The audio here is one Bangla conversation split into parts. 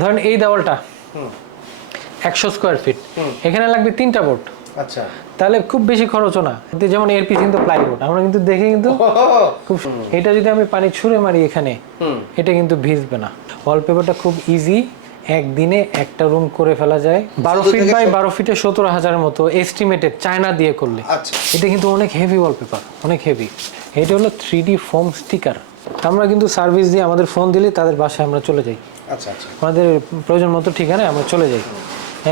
ধরেন এই দেওয়ালটা একশো স্কোয়ার ফিট এখানে লাগবে তিনটা বোর্ড। আচ্ছা। তাহলে খুব বেশি খরচও না। যেমন এর পিছনে কিন্তু প্লাইবোর্ড আমরা কিন্তু দেখে কিন্তু খুব এটা যদি আমি পানি ছুঁড়ে মারি এখানে এটা কিন্তু ভিজবে না। ওয়ালপেপারটা খুব ইজি একদিনে একটা রুম করে ফেলা যায়। বারো ফিট বাই বারো ফিটে সতেরো হাজারের মতো এস্টিমেটেড চায়না দিয়ে করলে। আচ্ছা। এটা কিন্তু অনেক হেভি ওয়ালপেপার অনেক হেভি এটা হলো থ্রি ডি ফোম স্টিকার আমরা কিন্তু সার্ভিস দিয়ে আমাদের ফোন দিলে তাদের বাসায় আমরা চলে যাই। আচ্ছা আচ্ছা। আমাদের প্রয়োজন মতো ঠিকানায় আমরা চলে যাই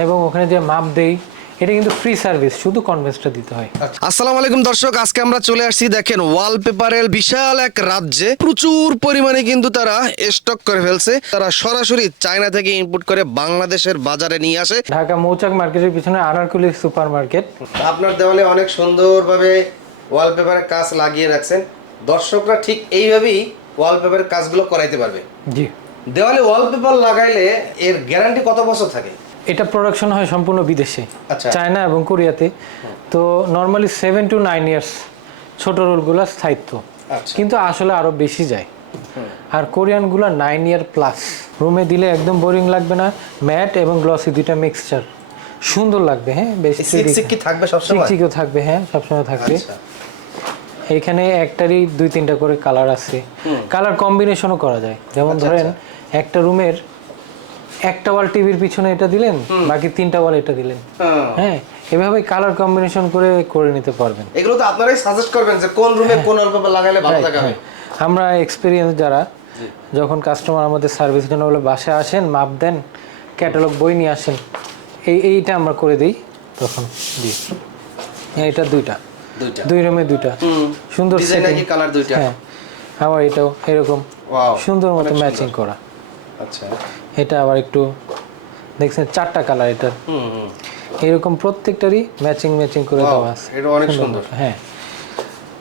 এবং ওখানে যে মাপ দেই এটা কিন্তু ফ্রি সার্ভিস শুধু কনভেন্সটা দিতে হয়। আসসালামু আলাইকুম দর্শক আজকে আমরা চলে আসছি দেখেন ওয়ালপেপারের বিশাল এক রাজ্যে। প্রচুর পরিমাণে কিন্তু তারা স্টক করে ফেলছে। তারা সরাসরি চায়না থেকে ইনপুট করে বাংলাদেশের বাজারে নিয়ে আসে। ঢাকা মৌচাক মার্কেটের পিছনে আনারকুলি সুপার মার্কেট আপনার দেওয়ালে অনেক সুন্দরভাবে ওয়ালপেপারের কাজ লাগিয়ে রাখছেন। দর্শকরা ঠিক এইভাবেই ওয়ালপেপারের কাজগুলো করাইতে পারবে। জি। দেওয়ালে ওয়ালপেপার লাগাইলে এর গ্যারান্টি কত বছর থাকে? এটা প্রোডাকশন হয় সম্পূর্ণ বিদেশে আচ্ছা। চায়না এবং কোরিয়াতে। তো normally seven to nine years ছোট রোলগুলোর স্থায়িত্ব। আচ্ছা। কিন্তু আসলে আরও বেশি যায়। আর কোরিয়ানগুলো নাইন ইয়ার প্লাস রুমে দিলে একদম বোরিং লাগবে না ম্যাট এবং গ্লসি দুইটা মিক্সচার সুন্দর লাগবে হ্যাঁ বেশি থাকবে সবসময়? থাকবে হ্যাঁ সবসময় থাকবে। আচ্ছা। এখানে একটারই দুই তিনটা করে কালার আছে। কালার কম্বিনেশনও করা যায়। যেমন আচ্ছা, ধরেন একটা রুমের একটা ওয়াল টিভির পিছনে এটা দিলেন বাকি তিনটা ওয়াল এটা দিলেন। হ্যাঁ। হ্যাঁ এভাবে কালার কম্বিনেশন করে করে নিতে পারবেন। এগুলো তো আপনারাই সাজেস্ট করবেন যে কোন রুমে কোন ওয়ালপেপার লাগাইলে ভালো হ্যাঁ। আমরা এক্সপিরিয়েন্স যারা যখন কাস্টমার আমাদের সার্ভিস জন্য বলে বাসায় আসেন মাপ দেন ক্যাটালগ বই নিয়ে আসেন এই এইটা আমরা করে দিই তখন। দিই এটা দুইটা। দুইটা। দুই রুমে দুইটা। সুন্দর ডিজাইন নাকি কালার দুইটা? হ্যাঁ। আবার এটাও এরকম। সুন্দর মতো ম্যাচিং করা। আচ্ছা। এটা আবার একটু দেখছেন চারটা কালার এটার। এরকম প্রত্যেকটারই ম্যাচিং ম্যাচিং করে দেওয়া আছে। এটা অনেক সুন্দর হ্যাঁ।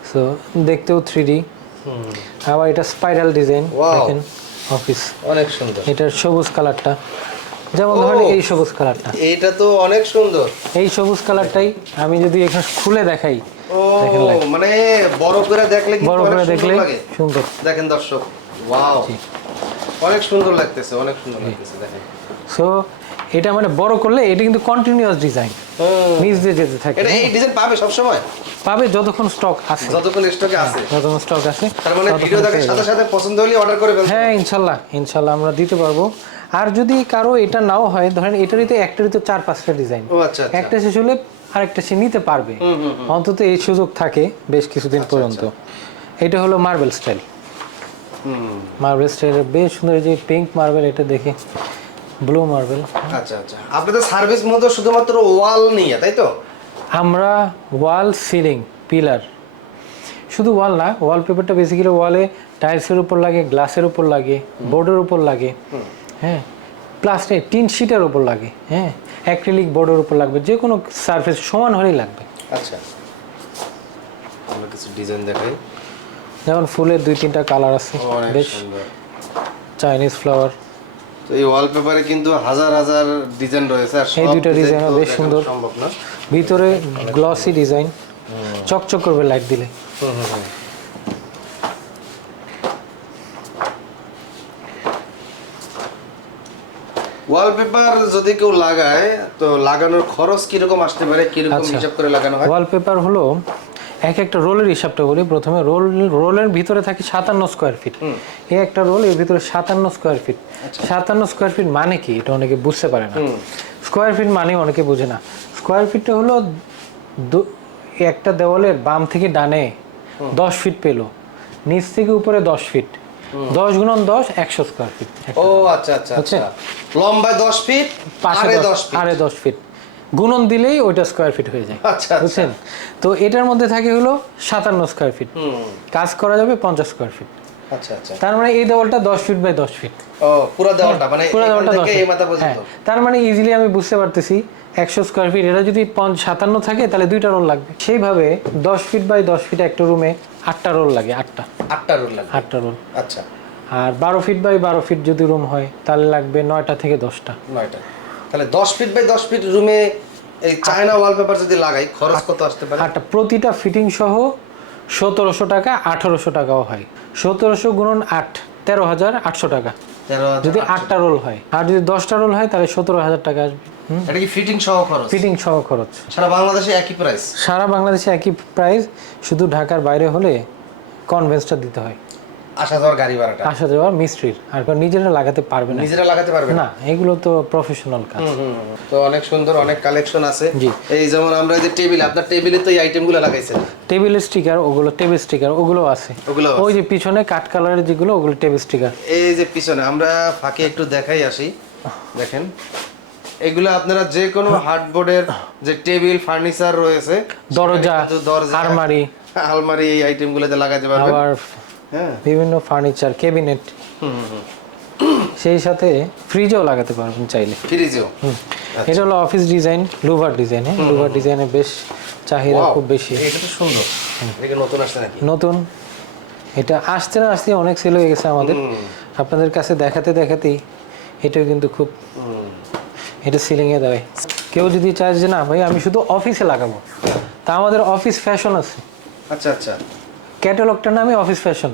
সো দেখতেও থ্রি ডি আবার এটা স্পাইরাল ডিজাইন দেখেন অফিস অনেক সুন্দর। এটার সবুজ কালারটা যেমন ধরেন. এই সবুজ কালারটা এইটা তো অনেক সুন্দর। এই সবুজ কালারটাই আমি যদি এখানে খুলে দেখাই ও মানে বড় করে দেখলে বড় করে দেখলে সুন্দর। দেখেন দর্শক ওয়াও। অনেক সুন্দর লাগতেছে অনেক সুন্দর লাগতেছে দেখেন। সো এটা মানে বড় করলে এটা কিন্তু কন্টিনিউয়াস ডিজাইন। নিচ দিয়ে যেতে থাকে এটা এই ডিজাইন পাবে সব সময় পাবে যতক্ষণ স্টক আছে। যতক্ষণ স্টকে আছে। যতক্ষণ স্টক আছে তার মানে ভিডিও দেখার সাথে সাথে পছন্দ হলে অর্ডার করে হ্যাঁ ইনশাল্লাহ ইনশাল্লাহ আমরা দিতে পারব। আর যদি কারও এটা নাও হয় ধরেন এটারই তো একটারই তো চার পাঁচটা ডিজাইন ও আচ্ছা আচ্ছা। একটা শেষ হলে আরেকটা সে নিতে পারবে। আচ্ছা, অন্তত এই সুযোগ থাকে বেশ কিছুদিন পর্যন্ত। এটা হলো মার্বেল স্টাইল মার্বেল স্টাইলের বেশ সুন্দর এই যে পিঙ্ক মার্বেল এটা দেখে। ব্লু মার্বেল আচ্ছা আচ্ছা। আপনাদের সার্ভিস মতো শুধুমাত্র ওয়াল নিয়ে তাই তো? আমরা ওয়াল সিলিং পিলার শুধু ওয়াল না ওয়াল ওয়ালপেপারটা বেসিক্যালি ওয়ালে টাইলসের উপর লাগে গ্লাসের উপর লাগে বোর্ডের উপর লাগে। হ্যাঁ? প্লাস্টিক টিন শিটের উপর লাগে হ্যাঁ? অ্যাক্রিলিক বোর্ডের উপর লাগবে যে কোনো সারফেস সমান হলেই লাগবে। আচ্ছা। আমরা কিছু ডিজাইন দেখাই। যেমন ফুলের দুই তিনটা কালার আছে বেশ চাইনিজ ফ্লাওয়ার তো এই ওয়ালপেপারে কিন্তু হাজার হাজার ডিজাইন রয়েছে আর এই দুইটা design বেশ সুন্দর। সম্ভব না। ভিতরে গ্লসি ডিজাইন চকচক করবে লাইট দিলে। হুম হুম। ওয়ালপেপার যদি কেউ লাগায় তো লাগানোর খরচ কীরকম আসতে পারে কীরকম আচ্ছা। হিসাব করে লাগানো হয়? ওয়ালপেপার হলো এক একটা রোলের হিসাবটা বলি প্রথমে। রোল রোলের ভিতরে থাকে সাতান্ন স্কোয়ার ফিট এই একটা রোল এর ভিতরে সাতান্ন স্কোয়ার ফিট সাতান্ন স্কোয়ার ফিট মানে কি? এটা অনেকে বুঝতে পারে না। স্কোয়ার ফিট মানে অনেকে বুঝে না। স্কোয়ার ফিটটা হলো একটা দেওয়ালের বাম থেকে ডানে দশ ফিট পেল। নিচ থেকে উপরে দশ ফিট দশ গুণন দশ একশো স্কোয়ার ফিট ও আচ্ছা আচ্ছা আচ্ছা। লম্বায় দশ ফিট পাশে আরে দশ ফিট আরে দশ ফিট গুণন দিলেই ওইটা স্কোয়ার ফিট হয়ে যায়। আচ্ছা আচ্ছা। বুঝছেন? তো এটার মধ্যে থাকে হলো সাতান্ন স্কোয়ার ফিট কাজ করা যাবে পঞ্চাশ স্কোয়ার ফিট আচ্ছা আচ্ছা। তার মানে এই দেওয়ালটা দশ ফিট বাই দশ ফিট পুরো দেওয়ালটা মানে পুরো দেওয়ালটা দশ ফিট হ্যাঁ। তার মানে ইজিলি আমি বুঝতে পারতেছি একশো স্কোয়ার ফিট এটা যদি পঞ্চ সাতান্ন থাকে তাহলে দুইটা রোল লাগবে। সেইভাবে দশ ফিট বাই দশ ফিট একটা রুমে আটটা রোল লাগে আটটা। আটটা রোল লাগে আটটা রোল আচ্ছা। আর বারো ফিট বাই বারো ফিট যদি রুম হয় তাহলে লাগবে নয়টা থেকে দশটা। নয়টা। তাহলে দশ ফিট বাই দশ ফিট রুমে এই চায়না ওয়ালপেপার যদি লাগাই খরচ কত আসতে পারে? আটটা। প্রতিটা ফিটিং সহ সতেরোশো টাকা আঠারোশো টাকাও হয়। সতেরোশো গুণন আট তেরো হাজার আটশো টাকা। যদি আটটা রোল হয়। আর যদি দশটা রোল হয় তাহলে সতেরো হাজার টাকা আসবে। এটা কি ফিটিং সহ খরচ? ফিটিং সহ খরচ। সারা বাংলাদেশে একই প্রাইস সারা বাংলাদেশে একই প্রাইস শুধু ঢাকার বাইরে হলে কনভেন্সটা দিতে হয়। আসা যাওয়ার গাড়ি ভাড়াটা। আসা যাওয়া মিস্ত্রির আর কারণ নিজেরা লাগাতে পারবে না। নিজেরা লাগাতে পারবে না? এগুলো তো প্রফেশনাল কাজ। তো অনেক সুন্দর অনেক কালেকশন আছে। জি। এই যেমন আমরা যে টেবিল আপনার টেবিলে তো এই আইটেমগুলো লাগাইছেন। টেবিল স্টিকার ওগুলো টেবিল স্টিকার ওগুলো আছে। ওগুলো ওই যে পিছনে কাঠ কালারের যেগুলো ওগুলো টেবিল স্টিকার এই যে পিছনে আমরা ফাঁকে একটু দেখাই আসি। দেখেন। এগুলো আপনারা যে কোনো হার্ডবোর্ডের যে টেবিল ফার্নিচার রয়েছে দরজা দরজা আলমারি আলমারি এই আইটেমগুলোতে লাগাতে পারবেন। আবার হ্যাঁ। বিভিন্ন ফার্নিচার ক্যাবিনেট। হুম, হুম, হুম। সেই সাথে ফ্রিজও লাগাতে পারবেন চাইলে। ফ্রিজেও? এটা হলো অফিস ডিজাইন লুভার ডিজাইন হ্যাঁ? লুভার ডিজাইনের বেশ চাহিদা খুব বেশি। এটা তো সুন্দর। এটা নতুন আসছে নাকি? নতুন। এটা আসতে না আসতে অনেক সেল হয়ে গেছে আমাদের। আপনাদের কাছে দেখাতে দেখাতেই এটাও কিন্তু খুব। এটা সিলিংয়ে দেয় কেউ যদি চায় যে না ভাই আমি শুধু অফিসে লাগাবো। তা আমাদের অফিস ফ্যাশন আছে। আচ্ছা আচ্ছা। ক্যাটালগটার নামে অফিস ফ্যাশন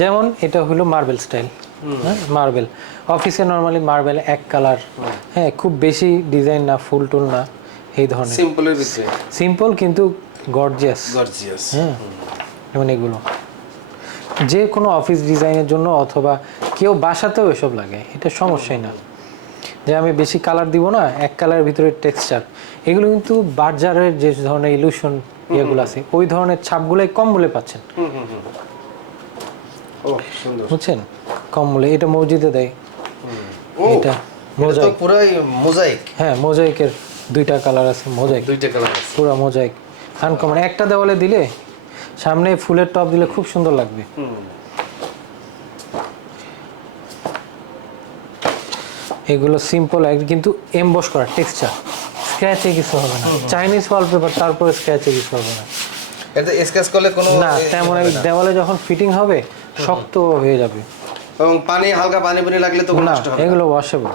যেমন এটা হলো মার্বেল স্টাইল হ্যাঁ মার্বেল অফিসে নর্মালি মার্বেল এক কালার হ্যাঁ খুব বেশি ডিজাইন না ফুল টুল না এই ধরনের। সিম্পলের ভিতরে সিম্পল কিন্তু গর্জিয়াস গর্জিয়াস হ্যাঁ যেমন এগুলো। যে কোনো অফিস ডিজাইনের জন্য অথবা কেউ বাসাতেও এসব লাগে এটা সমস্যাই না। যে আমি বেশি কালার দিব না এক কালারের ভিতরে টেক্সচার এগুলো কিন্তু বাজারের যে ধরনের ইলুশন ইয়েগুলো আছে ওই ধরনের ছাপগুলোই কম মূল্যে পাচ্ছেন। বুঝছেন? কম মূল্যে এটা মসজিদে দেয়। এটা এটা মোজাইক পুরাই মোজাইক হ্যাঁ মোজাইকের দুইটা কালার আছে মোজাইক দুইটা কালার আছে। পুরো মোজাইক আনকমন একটা দেওয়ালে দিলে সামনে ফুলের টপ দিলে খুব সুন্দর লাগবে। এগুলো সিম্পল কিন্তু এমবস করা টেক্সচার স্ক্র্যাচে কিছু হবে না। চাইনিজ ওয়ালপেপার তারপরে স্ক্র্যাচে কিছু হবে না। এটা করলে কোনো না তেমন। দেওয়ালে যখন ফিটিং হবে শক্ত হয়ে যাবে। এবং পানি হালকা পানি পানি লাগলে তো না নষ্ট হবে এগুলো ওয়াশেবল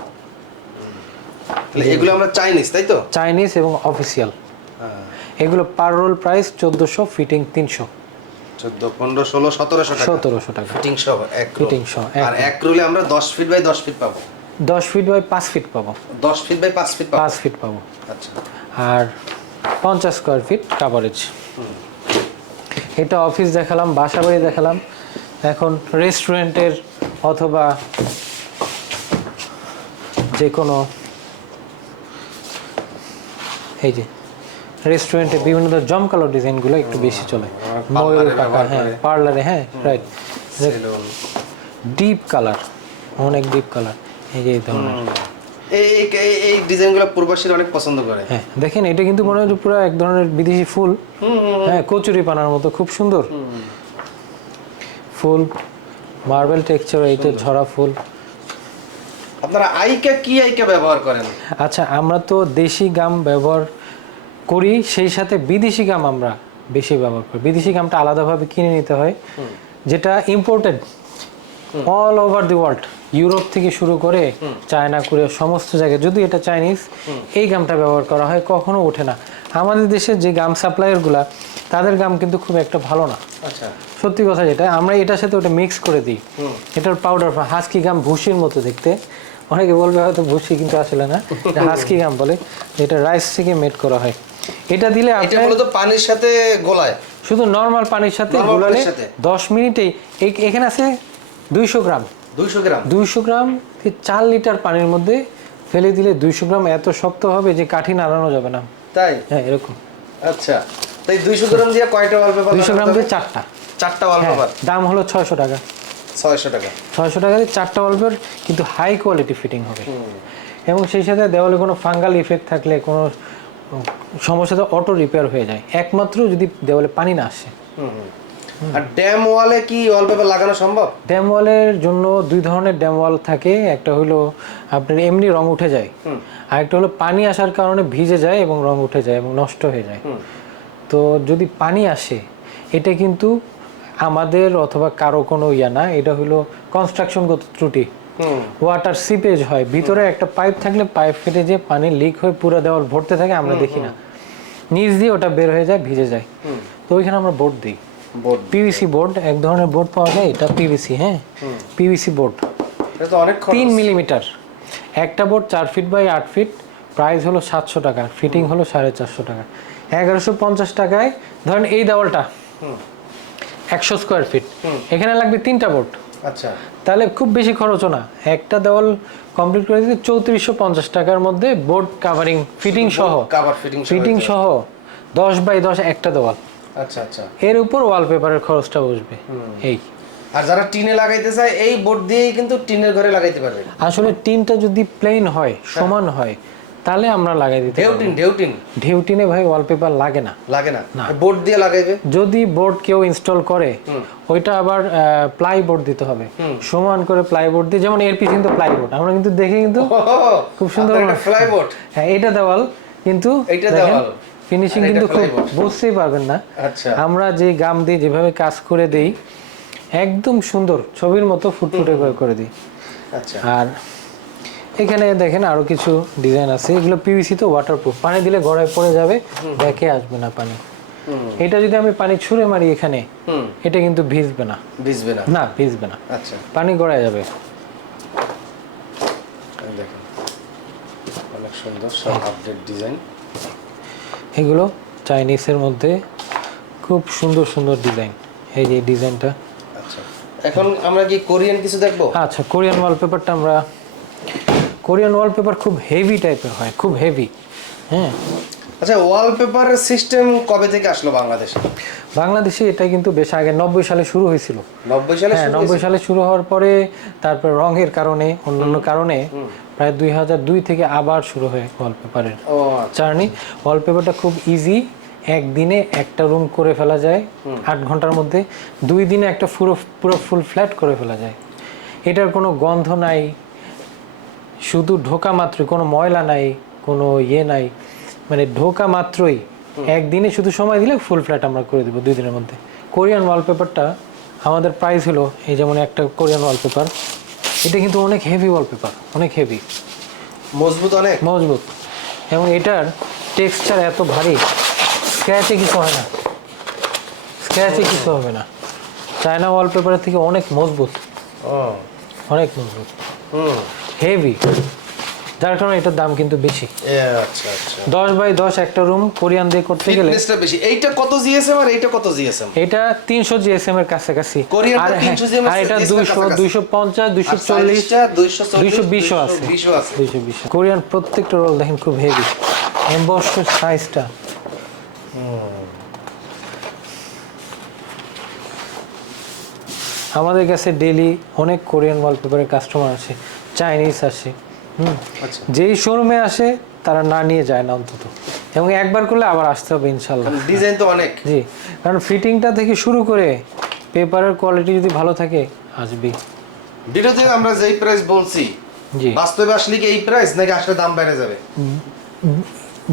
এগুলো আমরা চাইনিজ তাই তো? চাইনিজ এবং অফিসিয়াল এগুলো পার রোল প্রাইস চোদ্দোশো ফিটিং তিনশো। চোদ্দ পনেরো ষোলো সতেরোশো টাকা। সতেরোশো টাকা। ফিটিং সহ এক। Fitting সহ, আর এক রুলে আমরা দশ ফিট বাই দশ ফিট পাবো। দশ ফিট বাই পাঁচ ফিট পাবো। দশ ফিট বাই পাঁচ ফিট পাবো। পাঁচ ফিট পাবো। আচ্ছা। আর পঞ্চাশ স্কোয়ার ফিট কাভারেজ এটা অফিস দেখালাম বাসা বাড়ি দেখালাম। এখন রেস্টুরেন্টের অথবা যে কোনো এই যে রেস্টুরেন্টে বিভিন্ন ধরনের জমকালো ডিজাইনগুলো একটু বেশি চলে। ময়ূর ব্যবহার হ্যাঁ পার্লারে হ্যাঁ রাইট ডিপ কালার অনেক ডিপ কালার এই যে এই ধরনের এই এই- ডিজাইনগুলো প্রবাসীরা অনেক পছন্দ করে। হ্যাঁ দেখেন এটা কিন্তু মনে হয় পুরো এক ধরনের বিদেশি ফুল। হ্যাঁ কচুরি পানার মতো খুব সুন্দর। ফুল মার্বেল টেক্সচার এইটা ঝরা ফুল। আপনারা আইকা কি আইকা ব্যবহার করেন? আচ্ছা আমরা তো দেশি গাম ব্যবহার করি সেই সাথে বিদেশি গাম আমরা বেশি ব্যবহার করি। বিদেশি গামটা আলাদাভাবে কিনে নিতে হয় যেটা imported all over the world Europe থেকে শুরু করে চায়না কোরিয়া সমস্ত জায়গায় যদি এটা চাইনিজ এই গামটা ব্যবহার করা হয় কখনো ওঠে না। আমাদের দেশের যে গাম সাপ্লায়ারগুলা তাদের গাম কিন্তু খুব একটা ভালো না। আচ্ছা। সত্যি কথা যেটা আমরা এটার সাথে ওটা মিক্স করে দিই। এটার পাউডার হাস্কি গাম ভুসির মতো দেখতে। অনেকে বলবে হয়তো ভুসি কিন্তু আসলে না। এটা হাস্কি গাম বলে এটা রাইস থেকে মেড করা হয়। এটা দিলে মূলত পানির সাথে গোলায়? শুধু নর্মাল পানির সাথে গুলালে দশ মিনিটেই এই- এখানে আছে দুইশো গ্রাম। দুইশো গ্রাম। দুইশো গ্রাম চার লিটার পানির মধ্যে ফেলে দিলে দুইশো গ্রাম এত শক্ত হবে যে কাঠি নাড়ানো যাবে না। তাই? হ্যাঁ এরকম। আচ্ছা। তাই দুইশো গ্রাম দিয়ে কয়টা ওয়ালপেপার দুইশো গ্রাম দিয়ে চারটা। চারটা হ্যাঁ ওয়ালপেপার দাম হলো ছয়শো টাকা। ছয়শো টাকা। ছয়শো টাকা দিয়ে চারটা ওয়ালপেপার কিন্তু হাই কোয়ালিটি ফিটিং হবে। এবং সেই সাথে দেওয়ালে কোনো ফাঙ্গাল ইফেক্ট থাকলে কোনো সমস্যাতে অটো রিপেয়ার হয়ে যায়। একমাত্র যদি দেওয়ালে পানি না আসে। আর ড্যাম ওয়ালে কি ওয়ালপেপার লাগানো সম্ভব? ড্যাম ওয়ালের জন্য দুই ধরনের ড্যাম ওয়াল থাকে। একটা হলো আপনার এমনি রং উঠে যায়। আর একটা হলো পানি আসার কারণে ভিজে যায় এবং রং উঠে যায় এবং নষ্ট হয়ে যায়। তো যদি পানি আসে এটা কিন্তু আমাদের অথবা কারও কোনো ইয়া না এটা হলো কনস্ট্রাকশনগত ত্রুটি। ওয়াটার সিপেজ হয়। ভিতরে একটা পাইপ থাকলে পাইপ ফেটে যে পানি লিক হয়ে পুরো দেওয়াল ভরতে থাকে আমরা দেখি না। নিচ দিয়ে ওটা বের হয়ে যায় ভিজে যায়। তো ওইখানে আমরা বোর্ড দিই। পিভিসি বোর্ড এক ধরনের বোর্ড পাওয়া যায় এটা পিভিসি হ্যাঁ? পিভিসি বোর্ড অনেক তিন মিলিমিটার একটা বোর্ড চার ফিট বাই আট ফিট প্রাইস হলো সাতশো টাকা ফিটিং হলো সাড়ে চারশো টাকা। এগারোশো পঞ্চাশ টাকায় ধরেন এই দেওয়ালটা একশো স্কোয়ার ফিট এখানে লাগবে তিনটা বোর্ড আচ্ছা। তাহলে খুব বেশি খরচও না। একটা দেওয়াল কমপ্লিট করে দিতে চৌত্রিশশো পঞ্চাশ টাকার মধ্যে বোর্ড কাভারিং ফিটিং সহ। কাভার ফিটিং ফিটিং সহ দশ বাই দশ একটা দেওয়াল। আচ্ছা আচ্ছা। এর উপর ওয়ালপেপারের খরচটা বসবে। এই। আর যারা টিনে লাগাইতে চায় এই বোর্ড দিয়েই কিন্তু টিনের ঘরে লাগাইতে পারবে। আসলে টিনটা যদি প্লেন হয় সমান হয় তাহলে আমরা লাগাই দিতে পারব। ঢেউটিন ঢেউটিন ঢেউটিনে ভাই ওয়ালপেপার লাগে না। লাগে না। বোর্ড দিয়ে লাগাইবে? যদি বোর্ড কেউ ইনস্টল করে ওইটা আবার প্লাই বোর্ড দিতে হবে। সমান করে প্লাই বোর্ড দিয়ে যেমন এর পিছনে তো প্লাই বোর্ড আমরা কিন্তু দেখে কিন্তু খুব সুন্দর ফ্লাই বোর্ড হ্যাঁ এটা দেওয়াল কিন্তু এইটা দেওয়াল। ফিনিশিং কিন্তু খুব। বুঝতেই পারবেন না। আচ্ছা। আমরা যে গাম দিয়ে যেভাবে কাজ করে দেই একদম সুন্দর ছবির মতো ফুটফুটে করে করে দিই। আচ্ছা। আর এখানে দেখেন আরও কিছু ডিজাইন আছে। এগুলো পিভিসি তো ওয়াটারপ্রুফ পানি দিলে গড়ায় পড়ে যাবে দেখে আসবে না পানি। এটা যদি আমি পানি ছুঁড়ে মারি এখানে এটা কিন্তু ভিজবে না। ভিজবে না। না ভিজবে না। আচ্ছা। পানি গড়ায় যাবে। দেখেন অনেক সুন্দর সব আপডেট ডিজাইন এগুলো চাইনিজের মধ্যে খুব সুন্দর সুন্দর ডিজাইন। এই যে ডিজাইনটা। আচ্ছা। এখন আমরা কি কোরিয়ান কিছু দেখব? আচ্ছা কোরিয়ান ওয়ালপেপারটা আমরা কোরিয়ান ওয়ালপেপার খুব হেভি টাইপের হয় খুব হেভি হ্যাঁ। আচ্ছা ওয়ালপেপারের সিস্টেম কবে থেকে আসলো বাংলাদেশে? বাংলাদেশে এটা কিন্তু বেশ আগে নব্বই সালে শুরু হয়েছিল। নব্বই সালে হ্যাঁ নব্বই সালে শুরু হওয়ার পরে তারপর রঙের কারণে অন্যান্য কারণে প্রায় দুই হাজার দুই থেকে আবার শুরু হয় ওয়ালপেপারের আচ্ছা। জার্নি। ওয়ালপেপারটা খুব ইজি একদিনে একটা রুম করে ফেলা যায় আট ঘণ্টার মধ্যে। দুই দিনে একটা পুরো পুরো ফুল ফ্ল্যাট করে ফেলা যায়। এটার কোনো গন্ধ নাই শুধু ঢোকা মাত্রই কোনো ময়লা নাই কোনো ইয়ে নাই। মানে ঢোকা মাত্রই। একদিনে শুধু সময় দিলে ফুল ফ্ল্যাট আমরা করে দেবো দুই দিনের মধ্যে। কোরিয়ান ওয়ালপেপারটা আমাদের প্রাইস হলো এই যেমন একটা কোরিয়ান ওয়ালপেপার এটা কিন্তু অনেক হেভি ওয়ালপেপার অনেক হেভি মজবুত অনেক? মজবুত। এবং এটার টেক্সচার এত ভারী স্ক্র্যাচে কিছু হয় না। স্ক্র্যাচে কিছু হবে না। চায়না ওয়ালপেপারের থেকে অনেক মজবুত। ও। অনেক মজবুত। হেভি যার কারণে এটার দাম কিন্তু বেশি। আচ্ছা আচ্ছা। দশ বাই দশ একটা রুম কোরিয়ান দিয়ে করতে গেলে ফিটনেসটা বেশি। এইটা কত জিএসএম আর এইটা কত জিএসএম এটা তিনশো জিএসএম এর কাছাকাছি। কোরিয়ানটা হ্যাঁ, 300 আর এটা এর দুইশো কাছাকাছি। দুইশো পঞ্চাশ দুইশো আর চল্লিশ সাইজটা 240 দুইশো বিশও আছে। 220 আছে। দুইশো বিশ। কোরিয়ান প্রত্যেকটা রোল দেখেন খুব হেভি সাইজটা আমাদের কাছে ডেলি অনেক কোরিয়ান ওয়ালপেপারের কাস্টমার আছে। চাইনিজ আসে হুম। আচ্ছা। যেই শোরুমে আসে তারা না নিয়ে যায় না অন্তত। এবং একবার করলে আবার আসতে হবে ইনশাল্লাহ। ডিজাইন তো অনেক। জি। কারণ ফিটিংটা থেকে শুরু করে পেপারের কোয়ালিটি যদি ভালো থাকে আসবেই ভিডিওতে আমরা যেই প্রাইস বলছি জি। বাস্তবে আসলে কি এই প্রাইস নাকি আসলে দাম বেড়ে যাবে?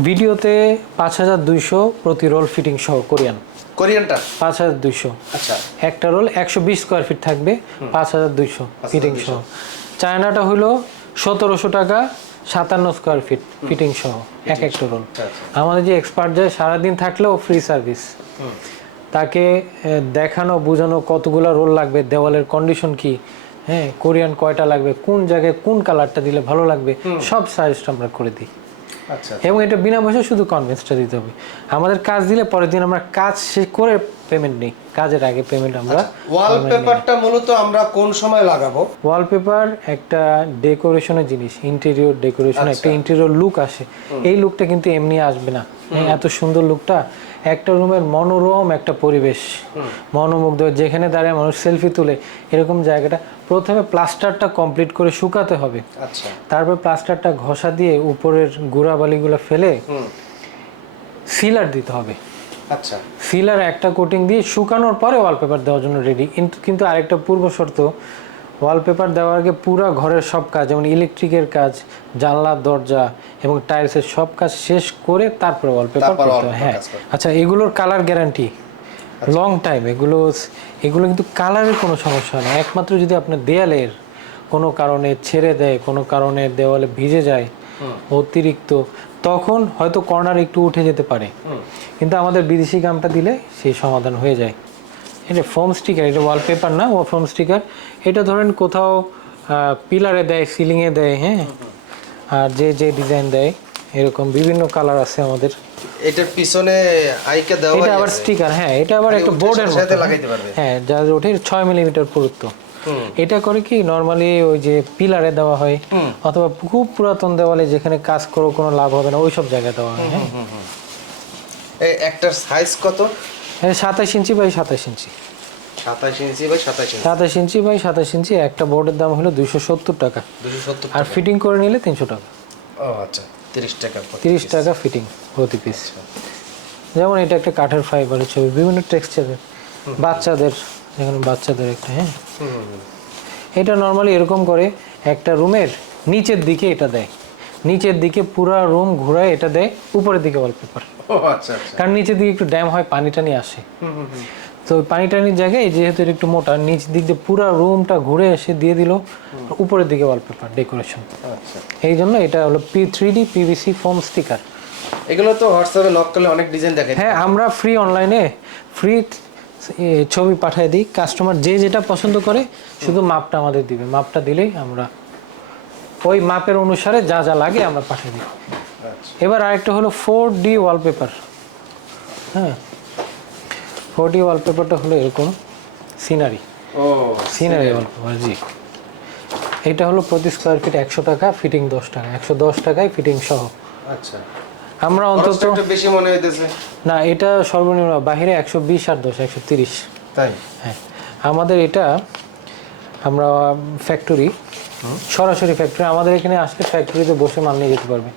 ভিডিওতে পাঁচ হাজার দুইশো প্রতি রোল ফিটিং সহ কোরিয়ান। কোরিয়ানটা? পাঁচ হাজার দুইশো। আচ্ছা। একটা রোল একশো বিশ স্কোয়ার ফিট থাকবে পাঁচ হাজার দুইশো ফিটিং সহ। চায়নাটা হলো সতেরোশো টাকা সাতান্ন স্কোয়ার ফিট ফিটিং সহ এক একটা রোল আচ্ছা। আমাদের যে এক্সপার্ট যায় সারাদিন থাকলেও ফ্রি সার্ভিস তাকে দেখানো বোঝানো কতগুলো রোল লাগবে দেওয়ালের কন্ডিশন কি হ্যাঁ কোরিয়ান কয়টা লাগবে কোন জায়গায় কোন কালারটা দিলে ভালো লাগবে সব সাজেস্ট আমরা করে দিই। আচ্ছা এবং এটা বিনা পয়সা শুধু কনভেন্সটা দিতে হবে। আমাদের কাজ দিলে পরের দিন আমরা কাজ শেষ করে পেমেন্ট নেই। কাজের আগে পেমেন্ট আমরা ওয়ালপেপারটা মূলত আমরা কোন সময় লাগাবো? ওয়ালপেপার একটা ডেকোরেশনের জিনিস ইন্টেরিয়র ডেকোরেশন একটা ইন্টেরিয়র লুক আসে। এই লুকটা কিন্তু এমনি আসবে না। এত সুন্দর লুকটা একটা রুমের মনোরম একটা পরিবেশ। মনোমুগ্ধ যেখানে দাঁড়িয়ে মানুষ সেলফি তুলে এরকম জায়গাটা প্রথমে প্লাস্টারটা কমপ্লিট করে শুকাতে হবে। আচ্ছা। তারপর প্লাস্টারটা ঘষা দিয়ে উপরের গুঁড়াবালিগুলো ফেলে সিলার দিতে হবে। আচ্ছা। সিলার একটা কোটিং দিয়ে শুকানোর পরে ওয়ালপেপার দেওয়ার জন্য রেডি কিন্তু কিন্তু আরেকটা পূর্ব শর্ত ওয়ালপেপার দেওয়ার আগে পুরো ঘরের সব কাজ যেমন ইলেকট্রিকের কাজ জানলা দরজা এবং টাইলসের সব কাজ শেষ করে তারপরে ওয়ালপেপার করতে হয়। হ্যাঁ। আচ্ছা এগুলোর কালার গ্যারান্টি লং টাইম এগুলো এগুলো কিন্তু কালারের কোনো সমস্যা নেই একমাত্র যদি আপনার দেয়ালের কোনো কারণে ছেড়ে দেয় কোনো কারণে দেওয়ালে ভিজে যায় অতিরিক্ত তখন হয়তো কর্নার একটু উঠে যেতে পারে। কিন্তু আমাদের বিদেশি গামটা দিলে সেই সমাধান হয়ে যায়। এটা ফোম স্টিকার এটা ওয়ালপেপার না ও ফোম স্টিকার এটা ধরেন কোথাও পিলারে দেয় সিলিংয়ে দেয় হ্যাঁ? আর যে যে ডিজাইন দেয় এরকম বিভিন্ন কালার আছে আমাদের। এটার পিছনে আইকা দেওয়া এটা আবার স্টিকার হ্যাঁ এটা আবার একটা বোর্ডের সাথে লাগাইতে পারবে। হ্যাঁ যার ওঠে ছয় মিলিমিটার পুরুত্ব। এটা করে কি নরমালি ওই যে পিলারে দেওয়া হয় অথবা খুব পুরাতন দেওয়ালে যেখানে কাজ করো কোনো লাভ হবে না ওই সব জায়গায় দেওয়া হয় হ্যাঁ? এই একটার সাইজ কত? এটা সাতাশ ইঞ্চি বাই সাতাশ ইঞ্চি। সাতাশ ইঞ্চি বাই সাতাশ ইঞ্চি। সাতাশ ইঞ্চি বাই সাতাশ ইঞ্চি একটা বোর্ডের দাম হলো দুইশো সত্তর টাকা। আর ফিটিং করে নিলে তিনশো টাকা। ও আচ্ছা তিরিশ টাকা তিরিশ টাকা ফিটিং প্রতি পিস যেমন এটা একটা কাঠের ফাইবারের ছবি বিভিন্ন টেক্সচারের বাচ্চাদের যেখানে বাচ্চাদের একটা হ্যাঁ। এটা নর্মালি এরকম করে একটা রুমের নিচের দিকে এটা দেয়। নিচের দিকে পুরা রুম ঘুরায় এটা দেয় উপরের দিকে ওয়ালপেপার আচ্ছা আচ্ছা কারণ নিচের দিকে একটু ড্যাম হয় পানি টানি আসে। তো পানি টানির জায়গায় যেহেতু একটু মোটা নিচ দিক দিয়ে পুরো রুমটা ঘুরে এসে দিয়ে দিল উপরের দিকে ওয়ালপেপার ডেকোরেশন আচ্ছা। এই জন্য এটা হলো P three D PVC foam sticker এগুলো তো হোয়াটসঅ্যাপে লক করলে অনেক ডিজাইন দেখে হ্যাঁ আমরা ফ্রি অনলাইনে ফ্রি ছবি পাঠিয়ে দিই। কাস্টমার যে যেটা পছন্দ করে শুধু মাপটা আমাদের দিবে। মাপটা দিলেই আমরা ওই মাপের অনুসারে যা যা লাগে আমরা পাঠিয়ে দিই। আচ্ছা এবার আরেকটা হলো ফোর ডি ওয়ালপেপার হ্যাঁ ফোর ডি ওয়ালপেপারটা হলো এরকম সিনারি সিনারি ওয়ালপেপার জি। এটা হলো প্রতি স্কোয়ার ফিট একশো টাকা ফিটিং দশ টাকা একশো দশ টাকায় ফিটিং সহ। আচ্ছা। আমরা অন্তত বেশি মনে হইতেছে। না এটা সর্বনিম্ন বাহিরে একশো বিশ আর দশ একশো তিরিশ। তাই? হ্যাঁ আমাদের এটা আমরা ফ্যাক্টরি সরাসরি ফ্যাক্টরি আমাদের এখানে আসলে ফ্যাক্টরিতে বসে মাল নিয়ে যেতে পারবে।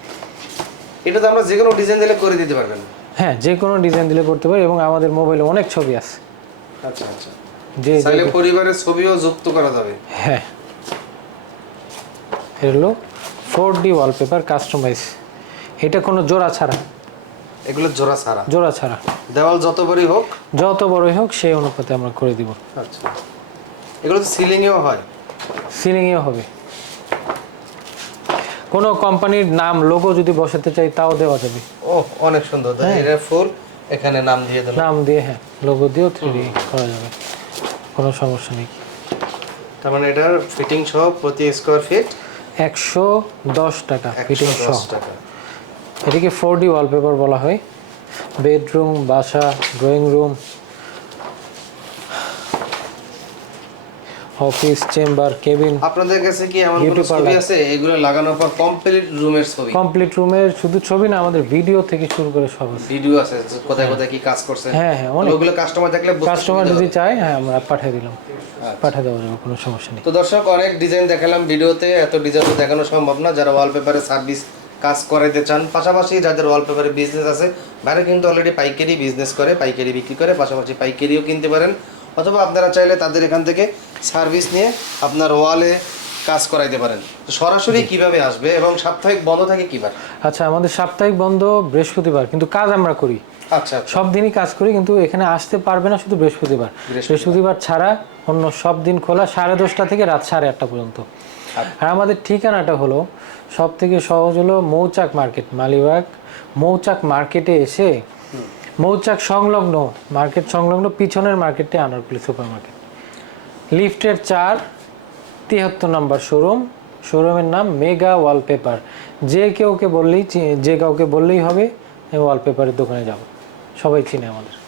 এটা তো আমরা যে কোনো ডিজাইন দিলে করে দিতে পারবেন। হ্যাঁ যে কোনো ডিজাইন দিলে করতে পারি এবং আমাদের মোবাইলে অনেক ছবি আছে। আচ্ছা আচ্ছা। যে চাইলে পরিবারের ছবিও যুক্ত করা যাবে। হ্যাঁ। হলো ফোর ডি ওয়ালপেপার কাস্টমাইজ এটা কোনো জোড়া ছাড়া। এগুলো জোড়া ছাড়া। জোড়া ছাড়া। দেওয়াল যত বড়ই হোক। যত বড়ই হোক সেই অনুপাতে আমরা করে দিব। আচ্ছা। এগুলো তো সিলিংয়েও হয়। সিলিংয়েও হবে। কোনো কোম্পানির নাম লোগো যদি বসাতে চাই তাও দেওয়া যাবে। ও অনেক সুন্দর। হ্যাঁ। এটা ফুল এখানে নাম দিয়ে দিলাম নাম দিয়ে হ্যাঁ লোগো দিয়েও থ্রি করা যাবে। কোনো সমস্যা নেই। তার মানে এটার ফিটিং সহ প্রতি স্কোয়ার ফিট একশো দশ টাকা ফিটিং সহ। এটিকে ফোর ডি ওয়ালপেপার বলা হয়। বেডরুম বাসা drawing room office chamber cabin আপনাদের কাছে কি এমন কোনো ছবি আছে? এগুলো লাগানোর পর কমপ্লিট রুমের ছবি। কমপ্লিট রুমের শুধু ছবি না আমাদের ভিডিও থেকে শুরু করে সব আছে। ভিডিও আছে কোথায় কোথায় কি কাজ করছে। হ্যাঁ হ্যাঁ ওগুলো কাস্টমার দেখলে কাস্টমার যদি চায় হ্যাঁ আমরা পাঠিয়ে দিলাম। পাঠিয়ে দেওয়া যাবে কোনো সমস্যা নেই। তো দর্শক অনেক ডিজাইন দেখালাম ভিডিওতে এত ডিজাইন তো দেখানো সম্ভব না। যারা ওয়ালপেপারে সার্ভিস কাজ করাইতে চান পাশাপাশি যাদের ওয়ালপেপারে বিজনেস আছে বাইরে কিন্তু অলরেডি পাইকারি বিজনেস করে পাইকারি বিক্রি করে পাশাপাশি পাইকারিও কিনতে পারেন। অথবা আপনারা চাইলে তাদের এখান থেকে সার্ভিস নিয়ে আপনার ওয়ালে কাজ করাইতে পারেন। সরাসরি কীভাবে আসবে এবং সাপ্তাহিক বন্ধ থাকে কিবার? আচ্ছা আমাদের সাপ্তাহিক বন্ধ বৃহস্পতিবার কিন্তু কাজ আমরা করি। আচ্ছা সব দিনই কাজ করি কিন্তু এখানে আসতে পারবে না শুধু বৃহস্পতিবার। বৃহস্পতিবার। ছাড়া অন্য সব দিন খোলা সাড়ে দশটা থেকে রাত সাড়ে আটটা পর্যন্ত। আর আমাদের ঠিকানাটা হলো সব থেকে সহজ হলো মৌচাক মার্কেট মালিবাগ। মৌচাক মার্কেটে এসে মৌচাক সংলগ্ন মার্কেট সংলগ্ন পিছনের মার্কেটে আনারকুলি সুপার মার্কেট লিফটের চার তিয়াত্তর নম্বর শোরুম। শোরুমের নাম মেগা ওয়ালপেপার। যে কেউকে বললেই যে কাউকে বললেই হবে ওয়ালপেপারের দোকানে যাব। সবাই চিনে আমাদের।